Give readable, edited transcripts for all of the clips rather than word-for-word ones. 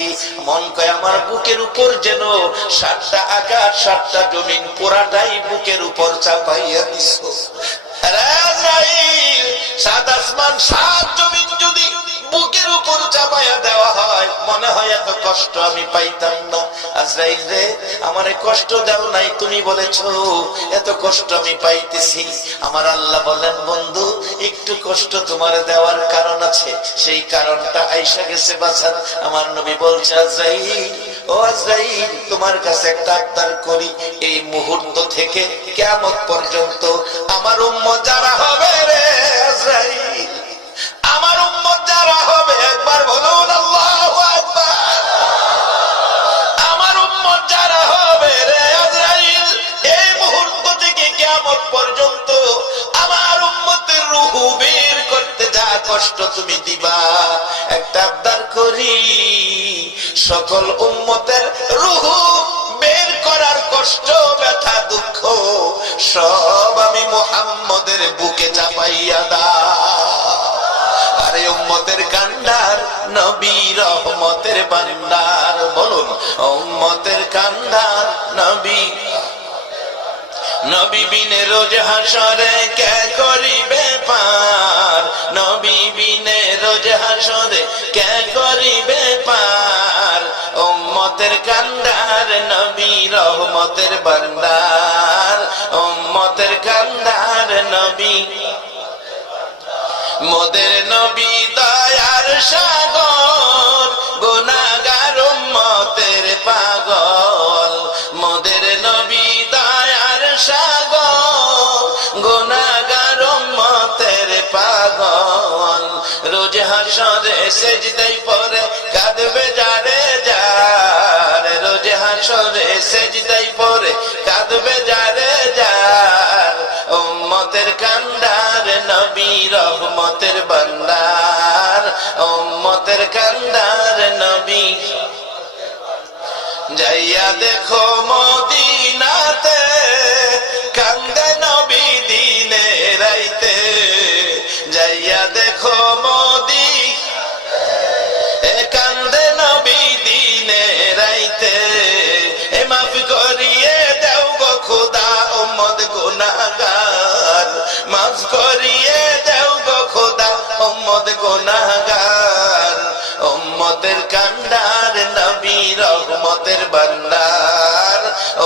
মন কয় আমার বুকের উপর যেন 7টা আকাশ 7টা জমিন পুরাটাই বুকের উপর চাপাইয়া দিছো। আজরাইল 7 আসমান 7 জমিন যদি বুকের উপর চাপাইয়া দেওয়া হয় মনে হয় এত কষ্ট আমি পাইতাম না। আজরাইল রে আমারে কষ্ট দাও নাই, তুমি বলেছো এত কষ্ট আমি পাইতেছি। আমার আল্লাহ বলেন বন্ধু একটু কষ্ট তোমার দেওয়ার কারণ আছে, সেই কারণটা আইসা গেছে বাছান। আমার নবী বলছে আজরাইল ও আজরাইল তোমার কাছে একটা আবদার করি, এই মুহূর্ত থেকে কিয়ামত পর্যন্ত আমার উম্মত যারা হবে রে আজরাইল, আমার উম্মত যারা হবে একবার বলুন আল্লাহু আকবার, আমার উম্মত যারা হবে রে আজরাইল এই মুহূর্ত থেকে কিয়ামত পর্যন্ত আমার উম্মতের রূহ বের করতে যা কষ্ট তুমি দিবা, একটা আবদার করি সকল উম্মতের রূহ বের করার কষ্ট ব্যথা দুঃখ সব আমি মুহাম্মদের বুকে চাপাইয়া দাও। আরে উম্মতের কান্ডার নবী রহমতের ভান্ডার, বলুন উম্মতের কান্ডার নবী, নবী বিনে রোজ হাসরে কে করিবে পার, নবী বিনে রোজ হাসরে কে করিবে পার, উম্মতের কান্ডার নবী রহমতের ভান্ডার, উম্মতের কান্ডার নবী মোদের নবী দয়ার সাগর, গুনাহগার উম্মতের পাগল, মোদের নবী দয়ার সাগর, গুনাহগার উম্মতের পাগল, রোজ হাসরে সেজদায় পড়ে কাঁদবে যারে যার, রোজ হাসরে সেজদায় পড়ে কাঁদবে যারে যার, উম্মতের কান্ডার নবী রহমতের ভান্ডার, উম্মতের কান্ডার নবী। যাইয়া দেখো মদিনাতে কান্দে নবী দিনে রাইতে, যাইয়া দেখো মদিনাতে কান্দে নবী দিনে রাইতে, এ মাফ করিয়ে দেও গো খোদা উম্মত গুনাহগার, মাফ করিয়ে দেও গো খোদা উম্মত গুনাহগার, উম্মতের কান্ডার নবী রহমতের ভান্ডার,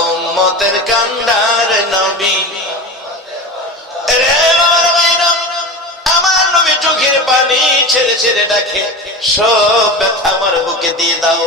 উম্মতের কান্ডার নবী। আমার নবী চোখের পানি ছেড়ে ছেড়ে ডাকে সব ব্যথা আমার বুকে দিয়ে দাও।